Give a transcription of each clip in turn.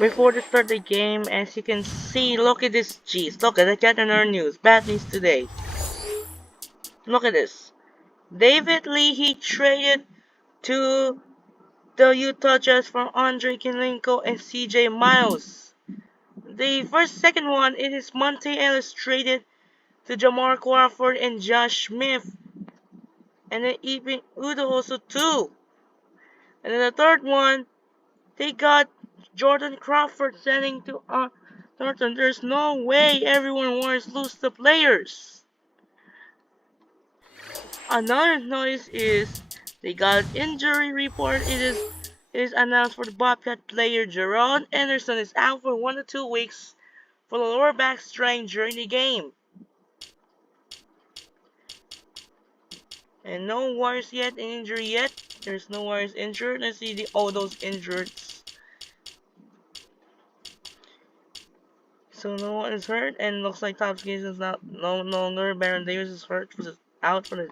Before the start of the game, as you can see, look at this. Jeez, look at the Get another news. Bad news today. Look at this. David Lee, he traded to the Utah Jazz for Andre Kirilenko and CJ Miles. The second one, it is Monte Ellis traded to Jamar Crawford and Josh Smith. And then even Udo also too. And then the third one, they got Jordan Crawford sending to Thornton. There's no way everyone wants to lose the players. Another noise is they got injury report. It is announced for the Bobcat player Jerron Anderson is out for 1 to 2 weeks for the lower back strain during the game. And no Warriors yet, injury yet. There's no Warriors injured. Let's see those injured. So no one is hurt, and looks like Top Skins is no longer. Baron Davis is hurt, which is out for the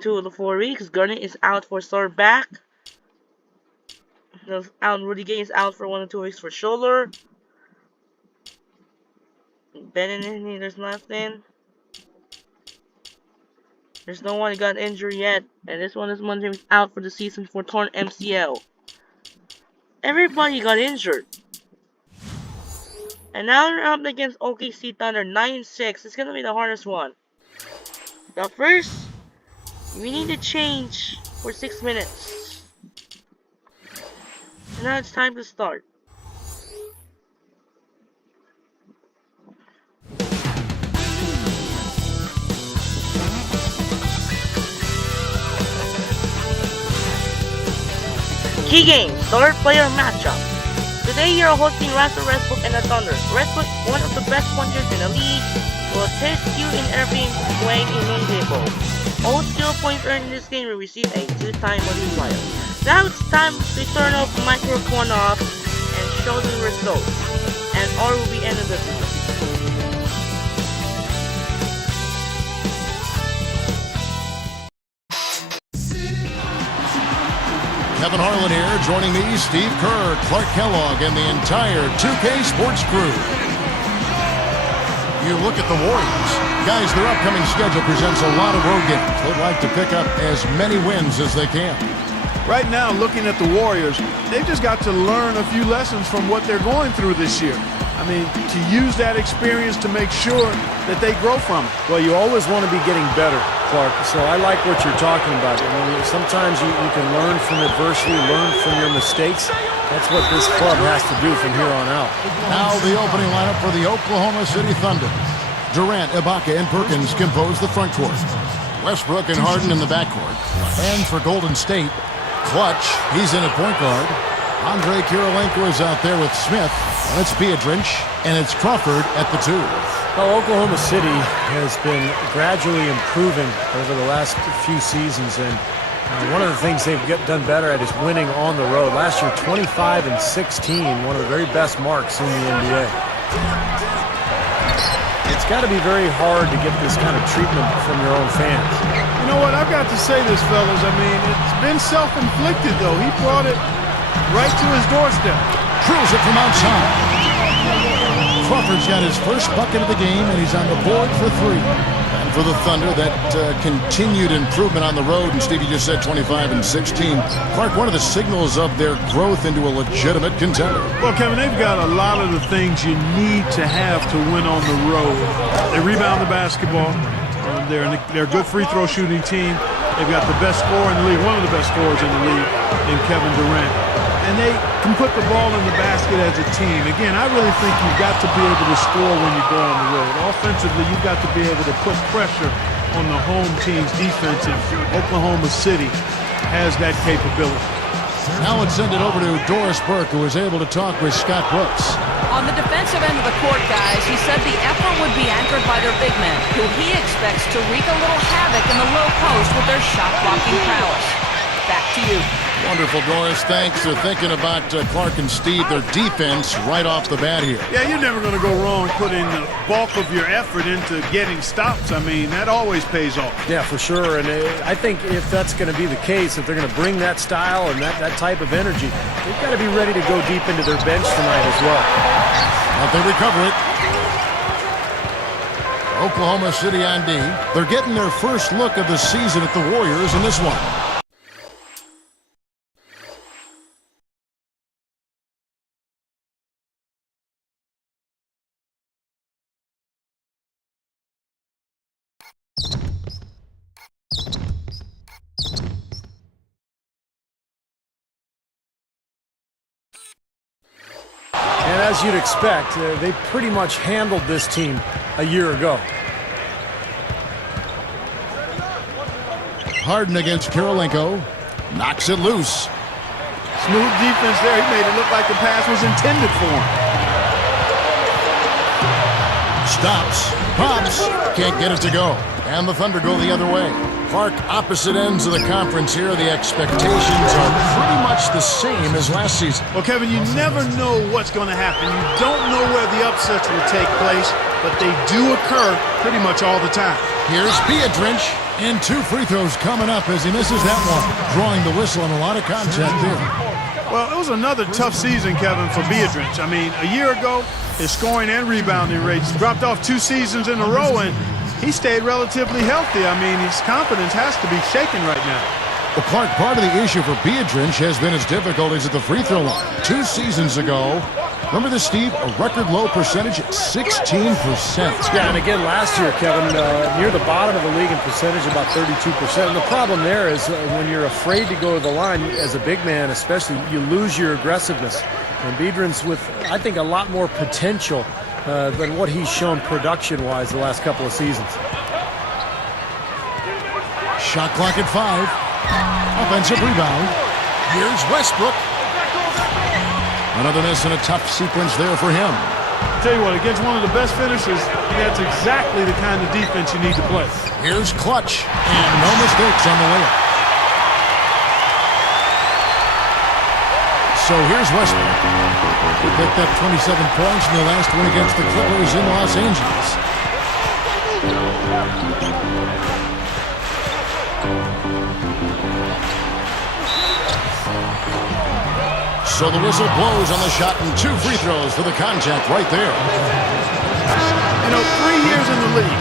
2 of the 4 weeks. Gurney is out for sore back. Rudy Gay is out for 1 to 2 weeks for shoulder. Benin, there's nothing. There's no one who got injured yet, and this one is Monday out for the season for torn MCL. Everybody got injured. And now we're up against OKC Thunder 9-6. It's gonna be the hardest one. But first, we need to change for 6 minutes. And now it's time to start. Key game, star player matchup. Today you're hosting Russell Westbrook and the Thunder. Westbrook, one of the best pointers in the league, will test you in every way imaginable. All skill points earned in this game will receive a 2-time multiplier. Now it's time to turn off the microphone off and show the results. And all will be ended the season. Kevin Harlan here, joining me, Steve Kerr, Clark Kellogg, and the entire 2K Sports crew. You look at the Warriors. Guys, their upcoming schedule presents a lot of road games. They'd like to pick up as many wins as they can. Right now, looking at the Warriors, they've just got to learn a few lessons from what they're going through this year. I mean, to use that experience to make sure that they grow from it. Well, you always want to be getting better, Clark. So I like what you're talking about. I mean, sometimes you can learn from adversity, learn from your mistakes. That's what this club has to do from here on out. Now the opening lineup for the Oklahoma City Thunder. Durant, Ibaka, and Perkins compose the front court. Westbrook and Harden in the backcourt. And for Golden State, Clutch, he's in at point guard. Andre Kirilenko is out there with Smith. It's Biedrins, and it's Crawford at the 2. Well, Oklahoma City has been gradually improving over the last few seasons, and one of the things they've done better at is winning on the road. Last year, 25-16, one of the very best marks in the NBA. It's got to be very hard to get this kind of treatment from your own fans. You know what? I've got to say this, fellas. I mean, it's been self-inflicted, though. He brought it right to his doorstep. Drills it from outside. Crawford's got his first bucket of the game, and he's on the board for 3. And for the Thunder, that continued improvement on the road, and Stevie just said 25-16. Clark, one of the signals of their growth into a legitimate contender. Well, Kevin, they've got a lot of the things you need to have to win on the road. They rebound the basketball. They're a good free throw shooting team. They've got the best scorer in the league, one of the best scorers in the league, in Kevin Durant. And they can put the ball in the basket as a team. Again, I really think you've got to be able to score when you go on the road. Offensively, you've got to be able to put pressure on the home team's defense, and Oklahoma City has that capability. Now let's send it over to Doris Burke, who was able to talk with Scott Brooks. On the defensive end of the court, guys, he said the effort would be anchored by their big men, who he expects to wreak a little havoc in the low post with their shot-blocking prowess. Back to you. Wonderful, Doris. Thanks. They're thinking about Clark and Steve, their defense, right off the bat here. Yeah, you're never going to go wrong putting the bulk of your effort into getting stops. I mean, that always pays off. Yeah, for sure. And I think if that's going to be the case, if they're going to bring that style and that type of energy, they've got to be ready to go deep into their bench tonight as well. But they recover it. Oklahoma City on D. They're getting their first look of the season at the Warriors in this one. And as you'd expect, they pretty much handled this team a year ago. Harden against Karolinko. Knocks it loose. Smooth defense there. He made it look like the pass was intended for him. Stops. Pops. Can't get it to go. And the Thunder go the other way. Clark, opposite ends of the conference here. The expectations are pretty much the same as last season. Well, Kevin, you never know what's going to happen. You don't know where the upsets will take place, but they do occur pretty much all the time. Here's Biedrins. And 2 free throws coming up as he misses that one. Drawing the whistle and a lot of contact there. Well, it was another tough season, Kevin, for Biedrins. I mean, a year ago, his scoring and rebounding rates dropped off 2 seasons in a row, and he stayed relatively healthy. I mean, his confidence has to be shaken right now. Well, Clark, part of the issue for Biedrins has been his difficulties at the free throw line. 2 seasons ago, remember this, Steve? A record low percentage at 16%. Yeah, and again, last year, Kevin, near the bottom of the league in percentage, about 32%. And the problem there is when you're afraid to go to the line, as a big man especially, you lose your aggressiveness. And Biedrins with, I think, a lot more potential than what he's shown production-wise the last couple of seasons. Shot clock at 5. Offensive rebound. Here's Westbrook. Another miss and a tough sequence there for him. Tell you what, against one of the best finishers, that's exactly the kind of defense you need to play. Here's Clutch, and no mistakes on the layup. So here's Westbrook. He picked up 27 points in the last one against the Clippers in Los Angeles. So the whistle blows on the shot and 2 free throws for the contact right there. You know, 3 years in the league,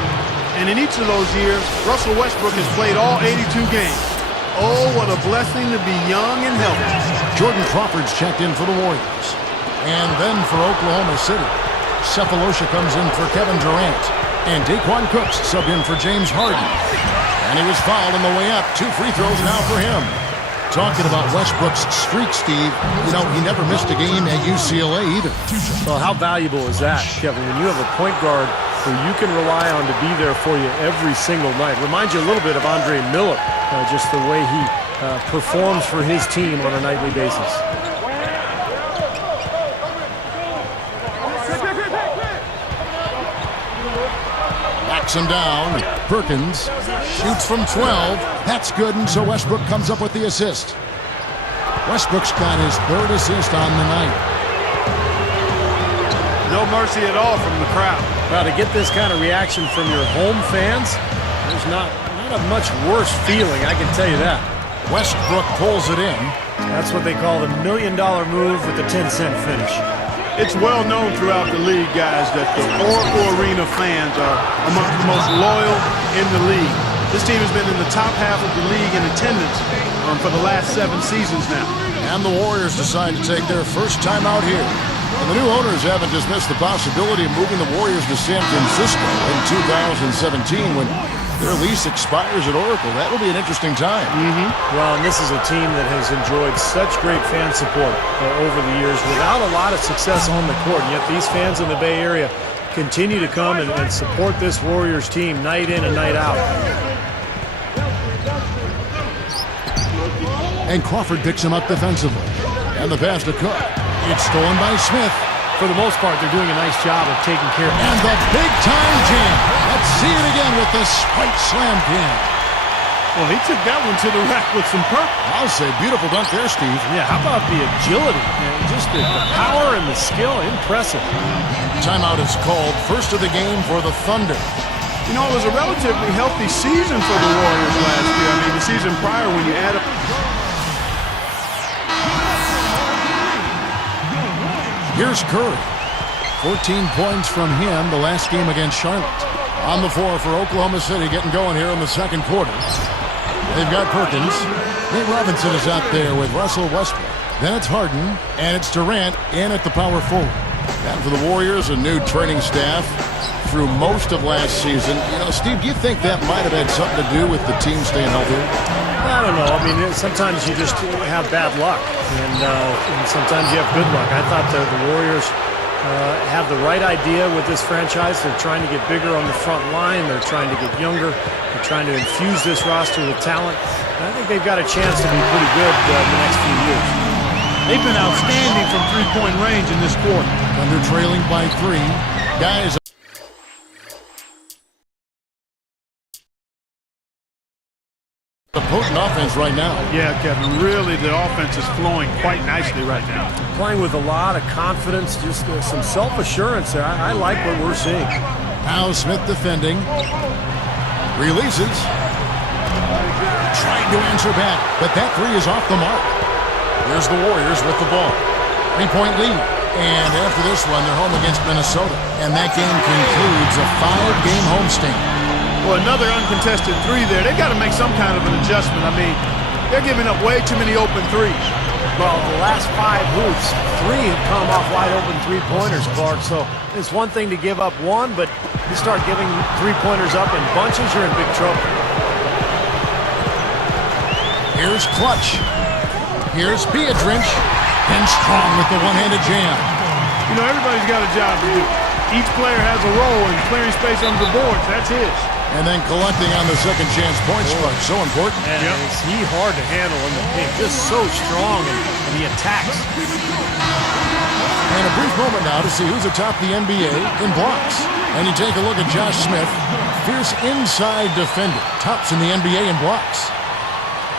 and in each of those years, Russell Westbrook has played all 82 games. Oh, what a blessing to be young and healthy. Jordan Crawford's checked in for the Warriors. And then for Oklahoma City, Cephalosha comes in for Kevin Durant. And Daquan Cooks subbed in for James Harden. And he was fouled on the way up. 2 free throws now for him. Talking about Westbrook's streak, Steve, you know, he never missed a game at UCLA either. Well, how valuable is that, Kevin, when you have a point guard who you can rely on to be there for you every single night? Reminds you a little bit of Andre Miller, just the way he performs for his team on a nightly basis. Backs him down. Perkins shoots from 12. That's good, and so Westbrook comes up with the assist. Westbrook's got his 3rd assist on the night. No mercy at all from the crowd. Well, to get this kind of reaction from your home fans, there's not a much worse feeling, I can tell you that. Westbrook pulls it in. That's what they call the $1 million move with the 10-cent finish. It's well known throughout the league, guys, that the Oracle Arena fans are amongst the most loyal in the league. This team has been in the top half of the league in attendance for the last 7 seasons now. And the Warriors decide to take their first time out here. And the new owners haven't dismissed the possibility of moving the Warriors to San Francisco in 2017 when their lease expires at Oracle. That will be an interesting time. Well, and this is a team that has enjoyed such great fan support over the years without a lot of success on the court. And yet these fans in the Bay Area continue to come and support this Warriors team night in and night out. And Crawford picks him up defensively. And the pass to Cook. It's stolen by Smith. For the most part, they're doing a nice job of taking care of it. And the big-time jam. Let's see it again with the spike slam pin. Well, he took that one to the rack with some purpose. I'll say beautiful dunk there, Steve. Yeah, how about the agility? Just the power and the skill, impressive. Timeout is called. First of the game for the Thunder. You know, it was a relatively healthy season for the Warriors last year. I mean, the season prior when you add up. Here's Curry. 14 points from him the last game against Charlotte. On the floor for Oklahoma City, getting going here in the second quarter. They've got Perkins. Nate Robinson is out there with Russell Westbrook. Then it's Harden, and it's Durant in at the power forward. And for the Warriors, a new training staff through most of last season. You know, Steve, do you think that might have had something to do with the team staying healthy? I don't know. I mean, sometimes you just have bad luck, and sometimes you have good luck. I thought the Warriors have the right idea with this franchise. They're trying to get bigger on the front line. They're trying to get younger. They're trying to infuse this roster with talent. And I think they've got a chance to be pretty good in the next few years. They've been outstanding from three-point range in this quarter. Thunder trailing by 3. Guys, a potent offense right now. Yeah, Kevin, really the offense is flowing quite nicely right now. Playing with a lot of confidence, just some self-assurance there. I like what we're seeing. Now Smith defending. Releases. Trying to answer back, but that 3 is off the mark. Here's the Warriors with the ball. 3-point lead. And after this one, they're home against Minnesota. And that game concludes a 5-game homestand. Well, another uncontested 3 there. They've got to make some kind of an adjustment. I mean, they're giving up way too many open 3s. Well, the last 5 hoops, 3 have come off wide open three-pointers, Clark. So it's one thing to give up 1, but you start giving three-pointers up in bunches, you're in big trouble. Here's Clutch. Here's Pietrich. And Strong with the one-handed jam. You know, everybody's got a job to do. Each player has a role in clearing space under the boards. That's his. And then collecting on the second chance point spot. So important. And is he hard to handle in the paint. Just so strong and he attacks. And a brief moment now to see who's atop the NBA in blocks. And you take a look at Josh Smith. Fierce inside defender. Tops in the NBA in blocks.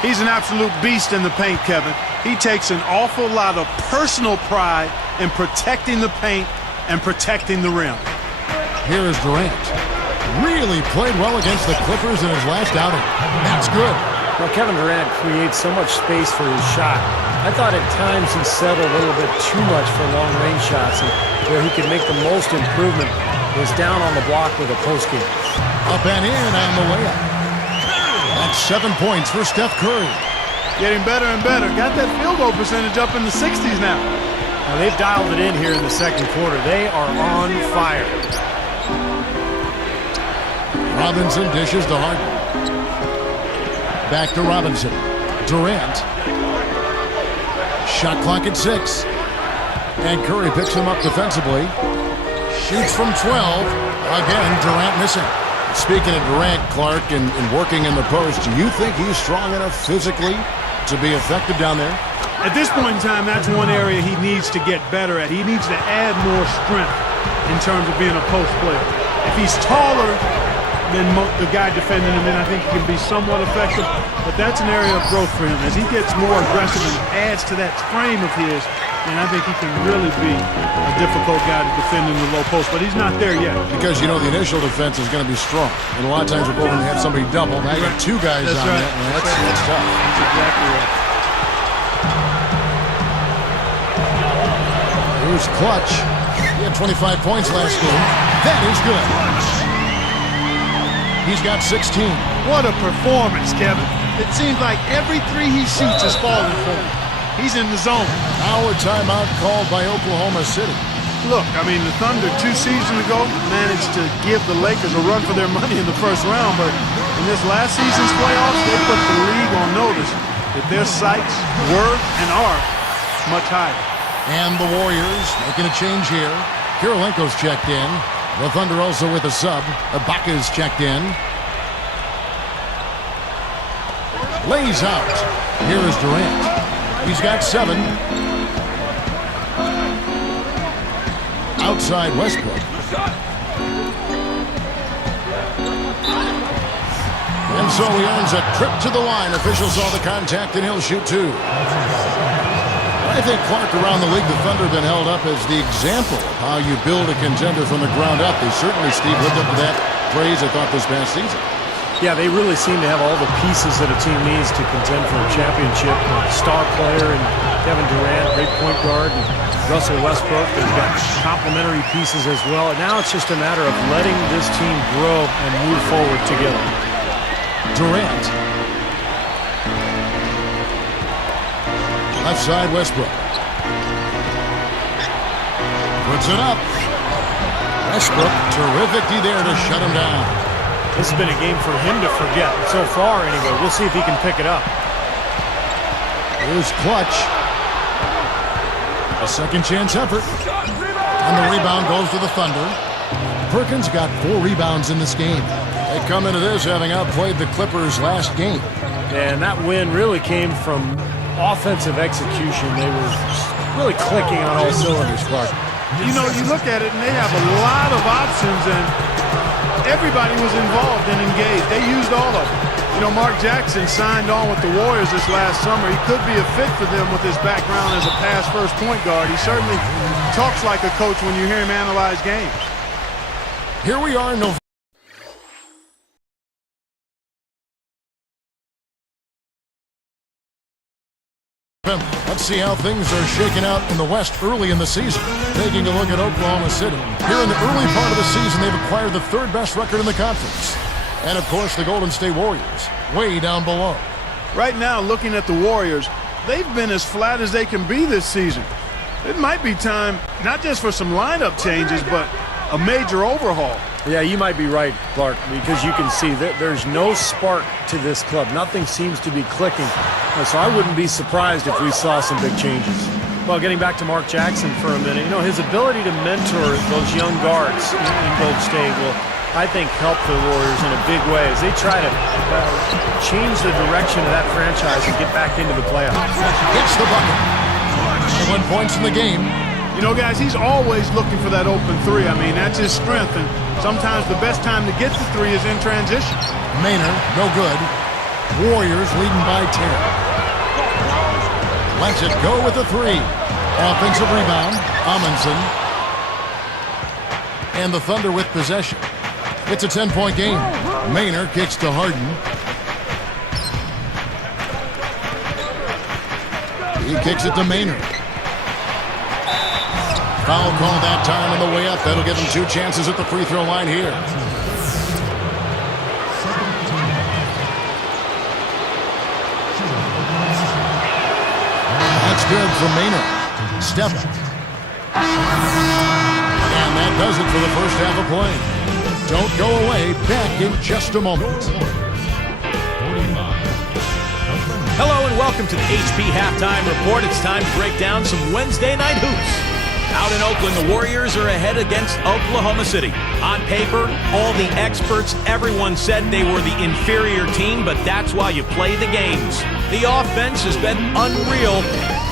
He's an absolute beast in the paint, Kevin. He takes an awful lot of personal pride in protecting the paint and protecting the rim. Here is Durant. Really played well against the Clippers in his last outing. That's good. Well, Kevin Durant creates so much space for his shot. I thought at times he settled a little bit too much for long-range shots, and where he could make the most improvement was down on the block with a post game. Up and in on the layup. That's 7 points for Steph Curry. Getting better and better. Got that field goal percentage up in the 60s now. Now they've dialed it in here in the second quarter. They are on fire. Robinson dishes to Harden. Back to Robinson. Durant. Shot clock at 6. And Curry picks him up defensively. Shoots from 12. Again, Durant missing. Speaking of Durant, Clark, and working in the post, do you think he's strong enough physically to be effective down there? At this point in time, that's one area he needs to get better at. He needs to add more strength in terms of being a post player. If he's taller than the guy defending him, then I think he can be somewhat effective. But that's an area of growth for him. As he gets more aggressive and adds to that frame of his, and I think he can really be a difficult guy to defend in the low post, but he's not there yet. Because, you know, the initial defense is going to be strong. And a lot of times we're going to have somebody double. Now you got 2 guys on right. that, and that's tough. That's exactly right. Here's Clutch. He had 25 points last game. That is good. He's got 16. What a performance, Kevin. It seems like every 3 he shoots is falling for him. He's in the zone. Now a timeout called by Oklahoma City. Look, I mean, the Thunder 2 seasons ago managed to give the Lakers a run for their money in the first round, but in this last season's playoffs, they put the league on notice that their sights were and are much higher. And the Warriors making a change here. Kirilenko's checked in. The Thunder also with a sub. Ibaka's checked in. Lays out. Here is Durant. He's got 7. Outside Westbrook. And so he earns a trip to the line. Officials saw the contact, and he'll shoot two. I think, Clark, around the league, the Thunder have been held up as the example of how you build a contender from the ground up. They certainly, Steve, lived up to that praise, I thought, this past season. Yeah, they really seem to have all the pieces that a team needs to contend for a championship. Star player and Kevin Durant, great point guard, and Russell Westbrook. They've got complementary pieces as well. And now it's just a matter of letting this team grow and move forward together. Durant. Left side, Westbrook. Puts it up. Westbrook, terrific D there to shut him down. This has been a game for him to forget. So far, anyway. We'll see if he can pick it up. Here's Clutch. A second chance effort. And the rebound goes to the Thunder. Perkins got 4 rebounds in this game. They come into this having outplayed the Clippers last game. And that win really came from offensive execution. They were really clicking on all cylinders, Clark. You know, you look at it, and they have a lot of options, and everybody was involved and engaged. They used all of them. You know, Mark Jackson signed on with the Warriors this last summer. He could be a fit for them with his background as a pass-first point guard. He certainly talks like a coach when you hear him analyze games. Here we are in November. Let's see how things are shaking out in the West early in the season. Taking a look at Oklahoma City. Here in the early part of the season, they've acquired the 3rd best record in the conference. And, of course, the Golden State Warriors, way down below. Right now, looking at the Warriors, they've been as flat as they can be this season. It might be time not just for some lineup changes, but a major overhaul. Yeah, you might be right, Clark, because you can see that there's no spark to this club. Nothing seems to be clicking. So I wouldn't be surprised if we saw some big changes. Well, getting back to Mark Jackson for a minute, you know, his ability to mentor those young guards in Golden State will, I think, help the Warriors in a big way as they try to change the direction of that franchise and get back into the playoffs. Gets the bucket. 1 points in the game. You know, guys, he's always looking for that open three. I mean, that's his strength, and sometimes the best time to get the three is in transition. Maynard, no good. Warriors leading by 10. Lets it go with the 3. Offensive rebound, Amundsen. And the Thunder with possession. It's a 10-point game. Maynard kicks to Harden. He kicks it to Maynard. Foul call that time on the way up. That'll give him 2 chances at the free throw line here. That's good for Maynard. Step up. And that does it for the first half of play. Don't go away. Back in just a moment. Hello and welcome to the HP Halftime Report. It's time to break down some Wednesday night hoops. Out in Oakland, the Warriors are ahead against Oklahoma City. On paper, all the experts, everyone said they were the inferior team, but that's why you play the games. The offense has been unreal,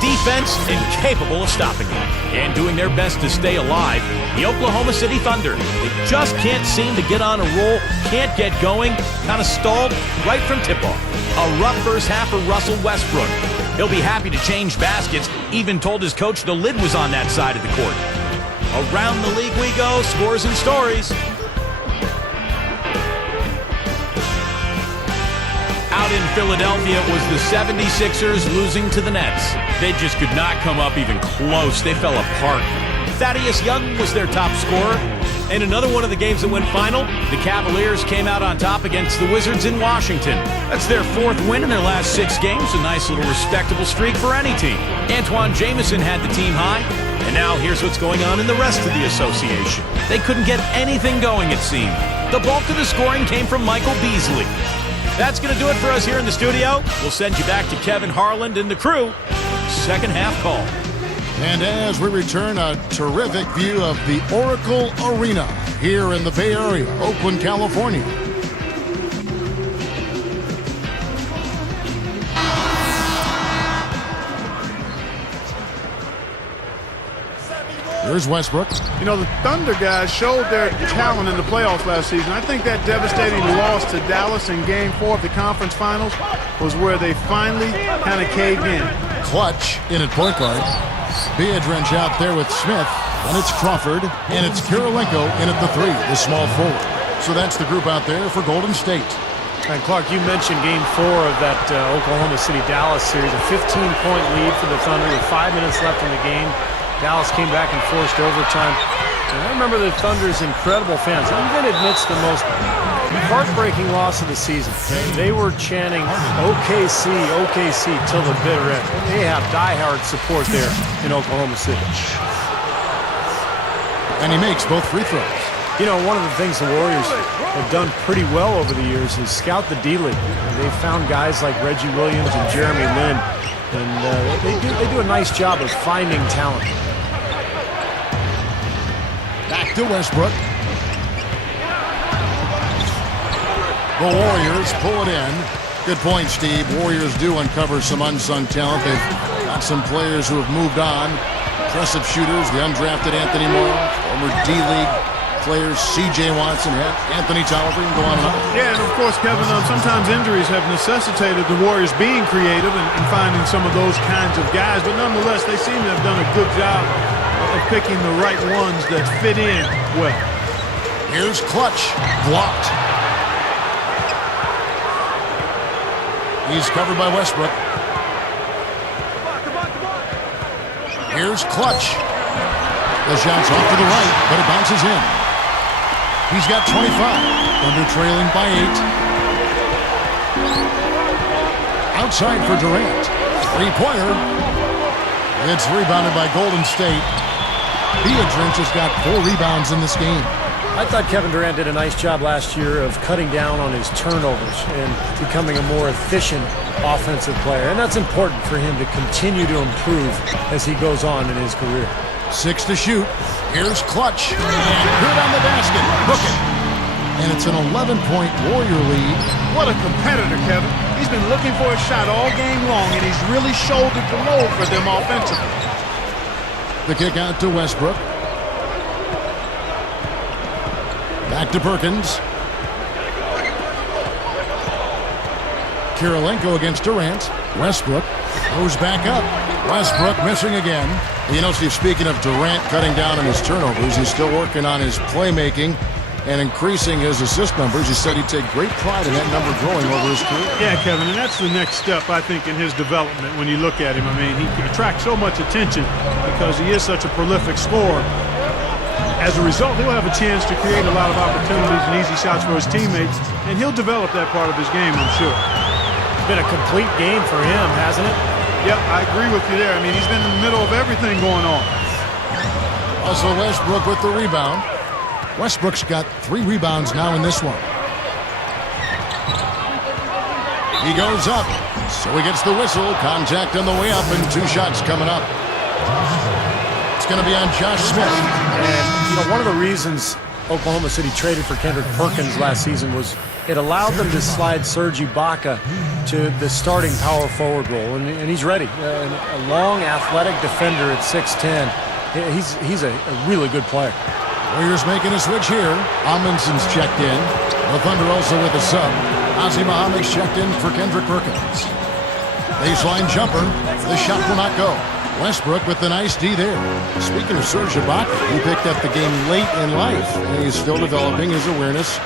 defense incapable of stopping it. And doing their best to stay alive, the Oklahoma City Thunder. They just can't seem to get on a roll, can't get going, kind of stalled right from tip-off. A rough first half for Russell Westbrook. He'll be happy to change baskets, even told his coach the lid was on that side of the court. Around the league we go, scores and stories. Out in Philadelphia, it was the 76ers losing to the Nets. They just could not come up even close. They fell apart. Thaddeus Young was their top scorer. In another one of the games that went final, the Cavaliers came out on top against the Wizards in Washington. That's their 4th win in their last 6 games, a nice little respectable streak for any team. Antoine Jamison had the team high, and now here's what's going on in the rest of the association. They couldn't get anything going, it seemed. The bulk of the scoring came from Michael Beasley. That's going to do it for us here in the studio. We'll send you back to Kevin Harland and the crew. Second half call. And as we return, a terrific view of the Oracle Arena here in the Bay Area, Oakland, California. Here's Westbrook. You know, the Thunder guys showed their talent in the playoffs last season. I think that devastating loss to Dallas in Game 4 of the conference finals was where they finally kind of caved in. Clutch in at point guard. Biedrins out there with Smith. And it's Crawford. And it's Kirilenko in at the 3, the small forward. So that's the group out there for Golden State. And Clark, you mentioned Game 4 of that Oklahoma City-Dallas series, a 15-point lead for the Thunder with 5 minutes left in the game. Dallas came back and forced overtime. And I remember the Thunder's incredible fans, even amidst the most heartbreaking loss of the season. They were chanting OKC, OKC till the bitter end. They have diehard support there in Oklahoma City. And he makes both free throws. You know, one of the things the Warriors have done pretty well over the years is scout the D-League. They've found guys like Reggie Williams and Jeremy Lin, and they do a nice job of finding talent. Back to Westbrook. The Warriors pull it in. Good point, Steve. Warriors do uncover some unsung talent. They've got some players who have moved on. Impressive shooters, the undrafted Anthony Morrow, former D-League players, C.J. Watson, Anthony Tolliver, and go on and on. Yeah, and of course, Kevin, sometimes injuries have necessitated the Warriors being creative and finding some of those kinds of guys, but nonetheless, they seem to have done a good job of picking the right ones that fit in well. Here's Clutch, blocked. He's covered by Westbrook. Here's Clutch. The shot's off to the right, but it bounces in. He's got 25. Thunder trailing by 8. Outside for Durant. Three-pointer. It's rebounded by Golden State. Biedrins has got 4 rebounds in this game. I thought Kevin Durant did a nice job last year of cutting down on his turnovers and becoming a more efficient offensive player. And that's important for him to continue to improve as he goes on in his career. 6 to shoot. Here's Clutch. And good on the basket. Hook it. And it's an 11-point Warrior lead. What a competitor, Kevin. He's been looking for a shot all game long, and he's really shouldered the load for them offensively. The kick out to Westbrook. Back to Perkins. Kirilenko against Durant. Westbrook goes back up. Westbrook missing again. You know, Steve, speaking of Durant cutting down on his turnovers, he's still working on his playmaking and increasing his assist numbers. He said he'd take great pride in that number growing over his career. Yeah, Kevin, and that's the next step, I think, in his development when you look at him. I mean, he attracts so much attention because he is such a prolific scorer. As a result, he'll have a chance to create a lot of opportunities and easy shots for his teammates, and he'll develop that part of his game, I'm sure. It's been a complete game for him, hasn't it? Yep, I agree with you there. I mean, he's been in the middle of everything going on. Also Westbrook with the rebound. Westbrook's got 3 rebounds now in this one. He goes up, so he gets the whistle. Contact on the way up, and 2 shots coming up. It's going to be on Josh Smith. And, you know, one of the reasons Oklahoma City traded for Kendrick Perkins last season was it allowed them to slide Serge Ibaka to the starting power forward role, and he's ready. A long, athletic defender at 6'10". He's a really good player. Warriors making a switch here. Amundsen's checked in. The Thunder also with a sub. Ozzy Muhammad's checked in for Kendrick Perkins. Baseline jumper. The shot will not go. Westbrook with the nice D there. Speaking of Serge Ibaka, he picked up the game late in life, and he's still developing his awareness.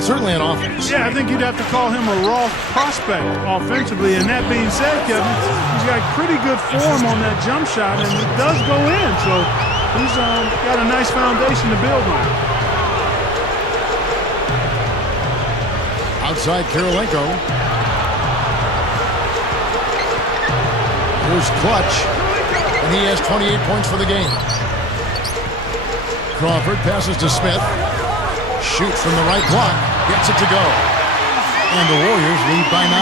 Certainly an offense. Yeah, I think you'd have to call him a raw prospect offensively. And that being said, Kevin, he's got pretty good form on that jump shot, and it does go in. So he's got a nice foundation to build on. Outside Kirilenko. Here's Clutch, and he has 28 points for the game. Crawford passes to Smith. Shoots from the right block. Gets it to go. And the Warriors lead by 9.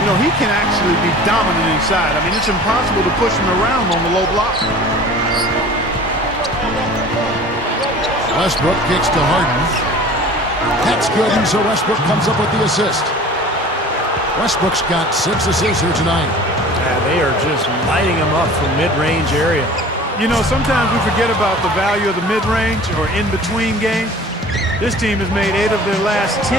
You know, he can actually be dominant inside. I mean, it's impossible to push him around on the low block. Westbrook kicks to Harden. That's good, and so Westbrook comes up with the assist. Westbrook's got 6 assists here tonight. Yeah, they are just lighting him up from mid-range area. You know, sometimes we forget about the value of the mid-range or in-between game. This team has made 8 of their last 10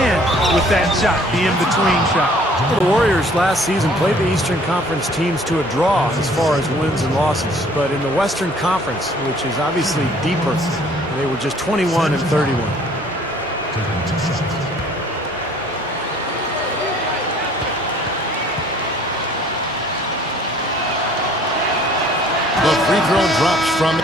with that shot, the in-between shot. The Warriors last season played the Eastern Conference teams to a draw as far as wins and losses. But in the Western Conference, which is obviously deeper, they were just 21 and 31. The free throw drops from...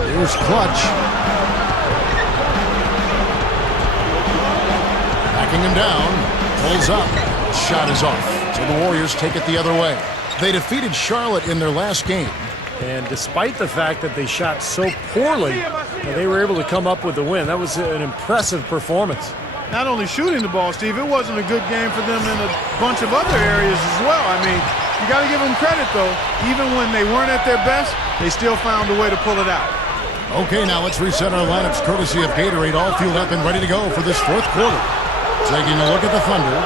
Here's Clutch. Backing him down. Pulls up. Shot is off. So the Warriors take it the other way. They defeated Charlotte in their last game. And despite the fact that they shot so poorly, they were able to come up with the win. That was an impressive performance. Not only shooting the ball, Steve, it wasn't a good game for them in a bunch of other areas as well. I mean, you got to give them credit, though. Even when they weren't at their best, they still found a way to pull it out. Okay, now let's reset our lineups courtesy of Gatorade, all fueled up and ready to go for this fourth quarter. Taking a look at the Thunder.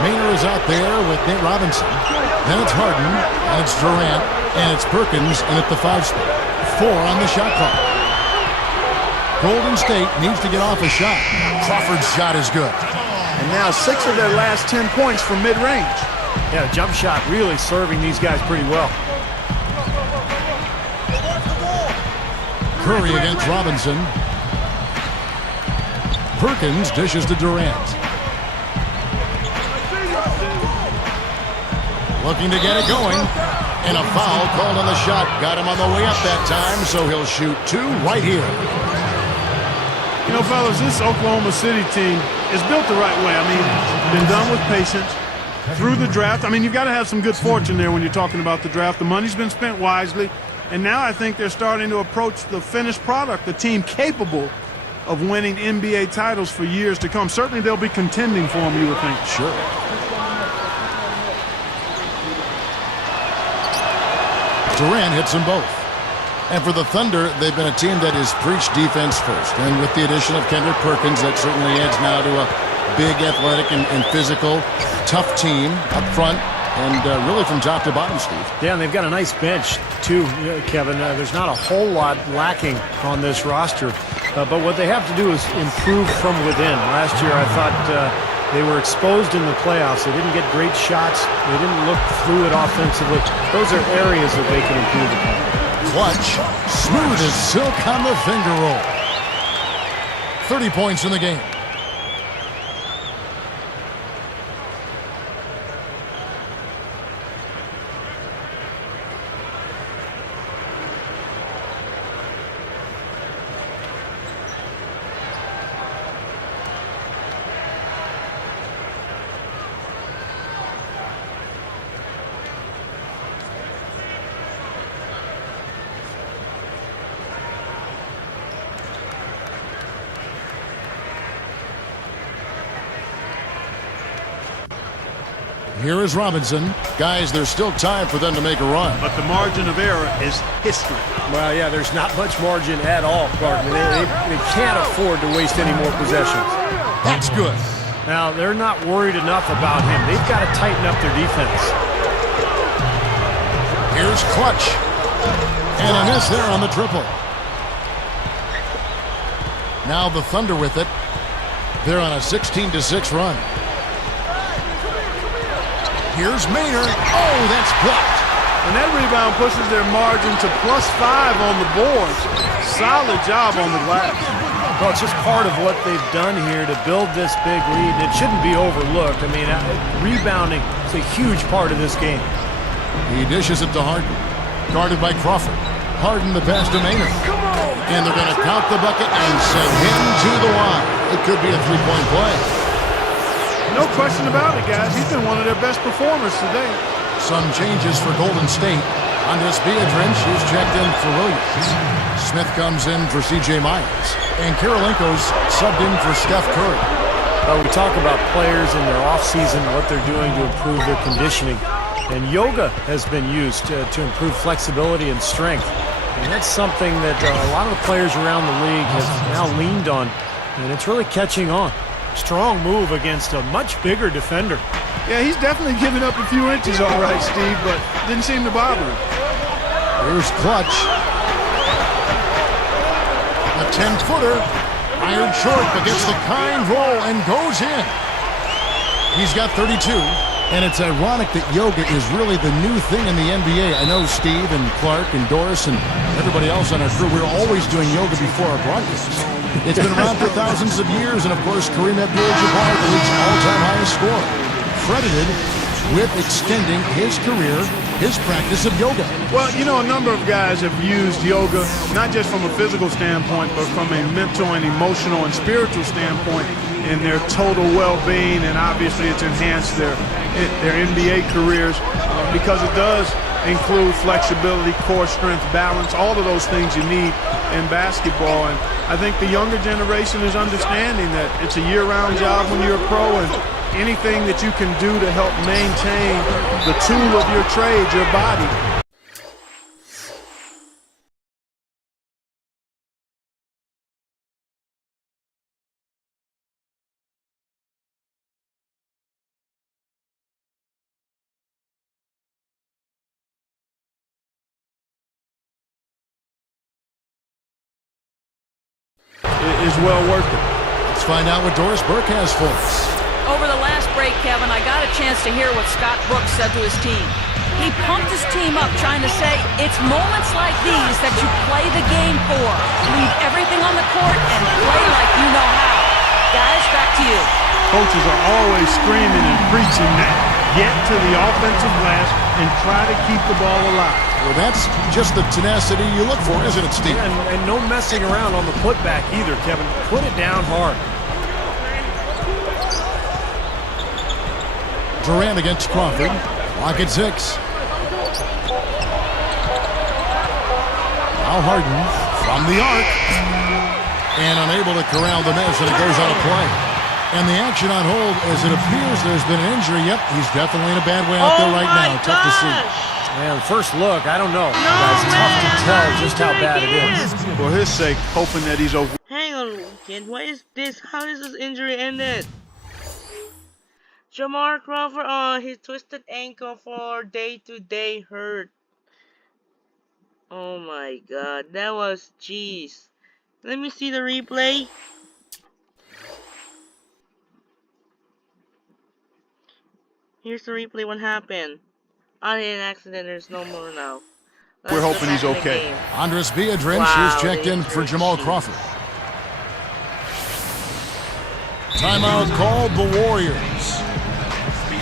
Maynard is out there with Nate Robinson. Then it's Harden, and it's Durant, and it's Perkins in at the 5 spot. 4 on the shot clock. Golden State needs to get off a shot. Crawford's shot is good. And now 6 of their last 10 points from mid-range. Yeah, the jump shot really serving these guys pretty well. Curry against Robinson. Perkins dishes to Durant. Looking to get it going. And a foul called on the shot. Got him on the way up that time, so he'll shoot 2 right here. You know, fellas, this Oklahoma City team is built the right way. I mean, been done with patience through the draft. I mean, you've got to have some good fortune there when you're talking about the draft. The money's been spent wisely. And now I think they're starting to approach the finished product, the team capable of winning NBA titles for years to come. Certainly they'll be contending for them, you would think. Sure. Durant hits them both. And for the Thunder, they've been a team that has preached defense first. And with the addition of Kendrick Perkins, that certainly adds now to a big athletic and physical, tough team up front. And really from top to bottom, Steve. Yeah, and they've got a nice bench, too, Kevin. There's not a whole lot lacking on this roster. But what they have to do is improve from within. Last year, I thought they were exposed in the playoffs. They didn't get great shots. They didn't look fluid offensively. Those are areas that they can improve upon. Clutch. Smooth as silk on the finger roll. 30 points in the game. Here is Robinson. Guys, there's still time for them to make a run. But the margin of error is history. Well, yeah, there's not much margin at all, Clark. They can't afford to waste any more possessions. That's good. Now, they're not worried enough about him. They've got to tighten up their defense. Here's Clutch. And a miss there on the triple. Now the Thunder with it. They're on a 16-6 run. Here's Maynard. Oh, that's blocked. And that rebound pushes their margin to +5 on the board. Solid job on the glass. Well, it's just part of what they've done here to build this big lead. It shouldn't be overlooked. I mean, rebounding is a huge part of this game. He dishes it to Harden. Guarded by Crawford. Harden the pass to Maynard. And they're going to count the bucket and send him to the line. It could be a three-point play. No question about it, guys. He's been one of their best performers today. Some changes for Golden State. Andres Biedrins is checked in for Williams. Smith comes in for C.J. Myers. And Karolinko's subbed in for Steph Curry. We talk about players in their offseason, what they're doing to improve their conditioning. And yoga has been used to improve flexibility and strength. And that's something that a lot of the players around the league have now leaned on, and it's really catching on. Strong move against a much bigger defender. Yeah, he's definitely giving up a few inches, all right, Steve, but didn't seem to bother him. Here's Clutch. A 10-footer. Fired short, but gets the kind roll and goes in. He's got 32. And it's ironic that yoga is really the new thing in the NBA. I know Steve and Clark and Doris and everybody else on our crew, we're always doing yoga before our broadcasts. It's been around for thousands of years, and of course, Kareem Abdul-Jabbar, the league's all-time highest scorer, credited with extending his career, his practice of yoga. Well, you know, a number of guys have used yoga, not just from a physical standpoint, but from a mental and emotional and spiritual standpoint in their total well-being, and obviously it's enhanced their NBA careers because it does include flexibility, core strength, balance, all of those things you need in basketball. And I think the younger generation is understanding that it's a year-round job when you're a pro, and anything that you can do to help maintain the tool of your trade, your body. Is well worth it. Let's find out what Doris Burke has for us. Over the last break, Kevin, I got a chance to hear what Scott Brooks said to his team. He pumped his team up, trying to say, it's moments like these that you play the game for. Leave everything on the court and play like you know how. Guys, back to you. Coaches are always screaming and preaching that. Get to the offensive glass and try to keep the ball alive. Well, that's just the tenacity you look for, isn't it, Steve? And no messing around on the putback either, Kevin. Put it down hard. Durant against Crawford. Clock at 6. Now Harden from the arc. And unable to corral the miss, and it goes out of play. And the action on hold, as it appears there's been an injury. Yep, he's definitely in a bad way out there right now. Tough to see. Man, first look, I don't know. Guys, tough to tell just how bad it is. For his sake, hoping that he's over. Hang on, kid. What is this? How is this injury ended? Jamal Crawford, his twisted ankle for day-to-day hurt. Oh my god, that was jeez. Let me see the replay. Here's the replay. What happened? I had an accident. There's no more now. We're hoping he's okay. Andres Biedrins is checked in for Jamal Crawford. Timeout called the Warriors.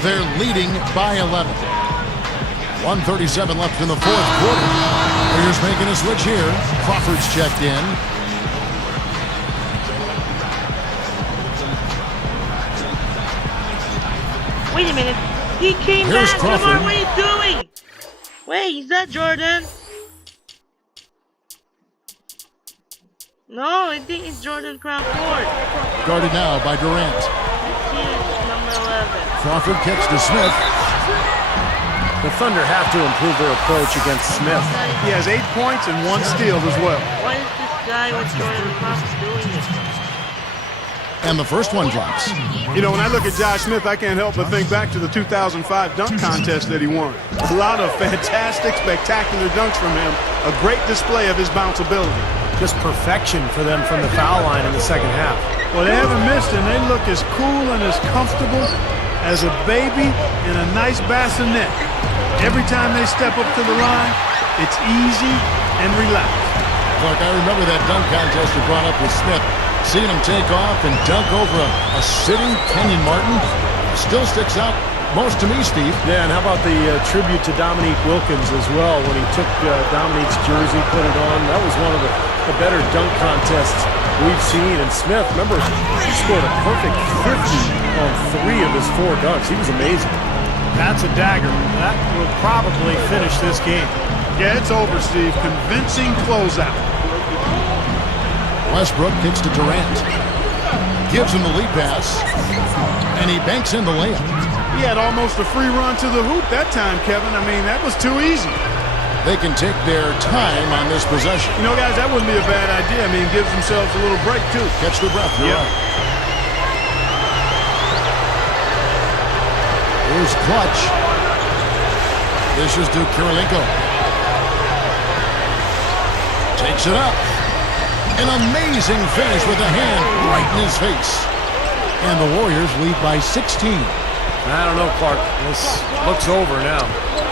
They're leading by 11. 1:37 left in the fourth quarter. Warriors making a switch here. Crawford's checked in. Wait a minute. He came Here's back. Crawford. Lamar, what are you doing? Wait, is that Jordan? No, I think it's Jordan Crawford. Guarded now by Durant. He is number 11. Crawford kicks to Smith. The Thunder have to improve their approach against Smith. He has 8 points and 1 steal as well. Why is this guy with Jordan Crawford doing this? And the first one drops. You know, when I look at Josh Smith, I can't help but think back to the 2005 dunk contest that he won. A lot of fantastic, spectacular dunks from him. A great display of his bounce ability. Just perfection for them from the foul line in the second half. Well, they haven't missed, and they look as cool and as comfortable as a baby in a nice bassinet. Every time they step up to the line, it's easy and relaxed. Clark, I remember that dunk contest you brought up with Smith. Seeing him take off and dunk over a sitting Kenyon Martin still sticks out most to me, Steve. Yeah, and how about the tribute to Dominique Wilkins as well when he took Dominique's jersey, put it on. That was one of the better dunk contests we've seen. And Smith, remember, he scored a perfect 50 on 3 of his 4 dunks. He was amazing. That's a dagger. That will probably finish this game. Yeah, it's over, Steve. Convincing closeout. Westbrook kicks to Durant. Gives him the lead pass. And he banks in the layup. He had almost a free run to the hoop that time, Kevin. I mean, that was too easy. They can take their time on this possession. You know, guys, that wouldn't be a bad idea. I mean, it gives themselves a little break, too. Catch their breath. You're right. Here's Clutch. This is to Kirilenko. Takes it up. An amazing finish with a hand right in his face. And the Warriors lead by 16. I don't know, Clark. This looks over now.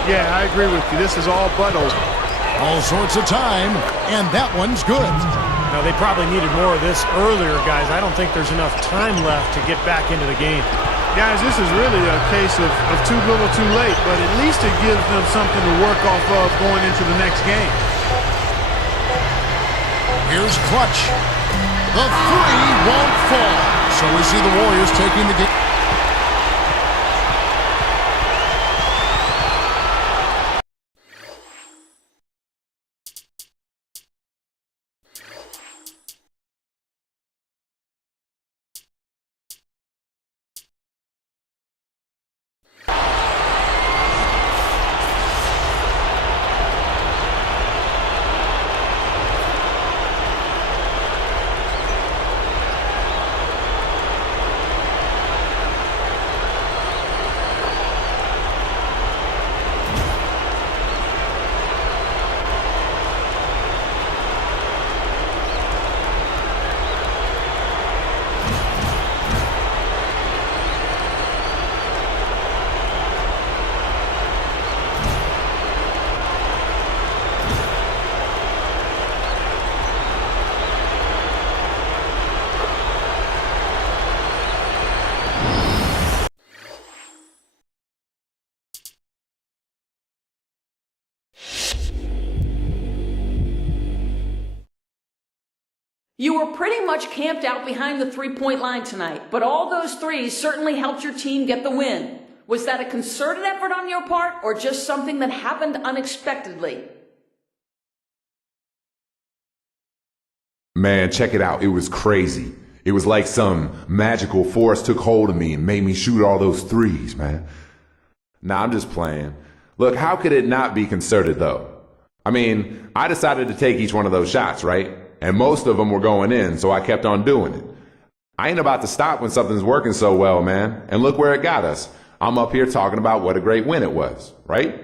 Yeah, I agree with you. This is all but over. All sorts of time, and that one's good. Now, they probably needed more of this earlier, guys. I don't think there's enough time left to get back into the game. Guys, this is really a case of too little too late, but at least it gives them something to work off of going into the next game. Here's Clutch. The three won't fall. So we see the Warriors taking the game. You were pretty much camped out behind the three-point line tonight, but all those threes certainly helped your team get the win. Was that a concerted effort on your part, or just something that happened unexpectedly? Man, check it out. It was crazy. It was like some magical force took hold of me and made me shoot all those threes, man. Nah, I'm just playing. Look, how could it not be concerted, though? I mean, I decided to take each one of those shots, right? And most of them were going in, so I kept on doing it. I ain't about to stop when something's working so well, man. And look where it got us. I'm up here talking about what a great win it was, right?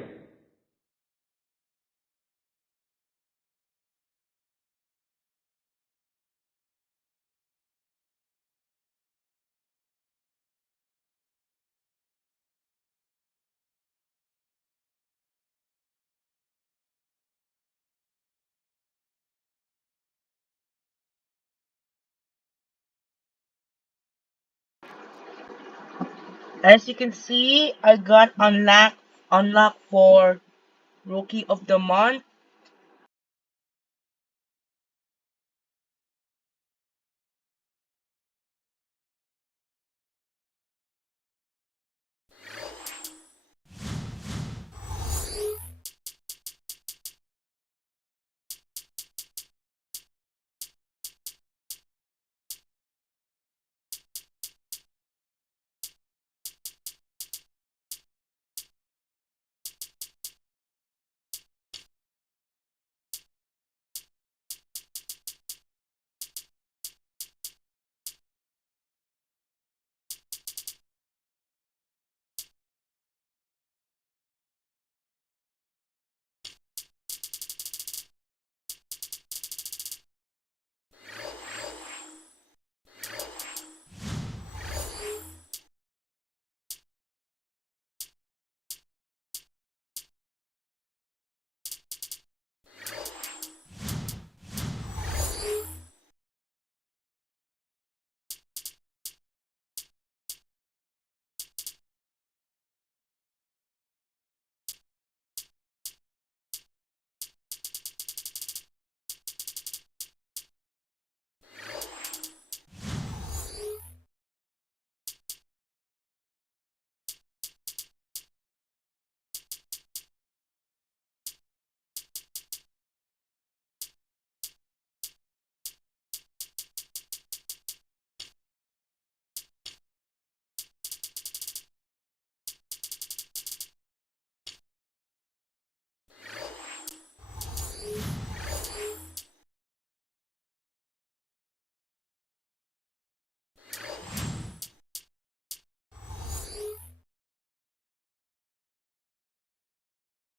As you can see, I got unlocked for Rookie of the Month.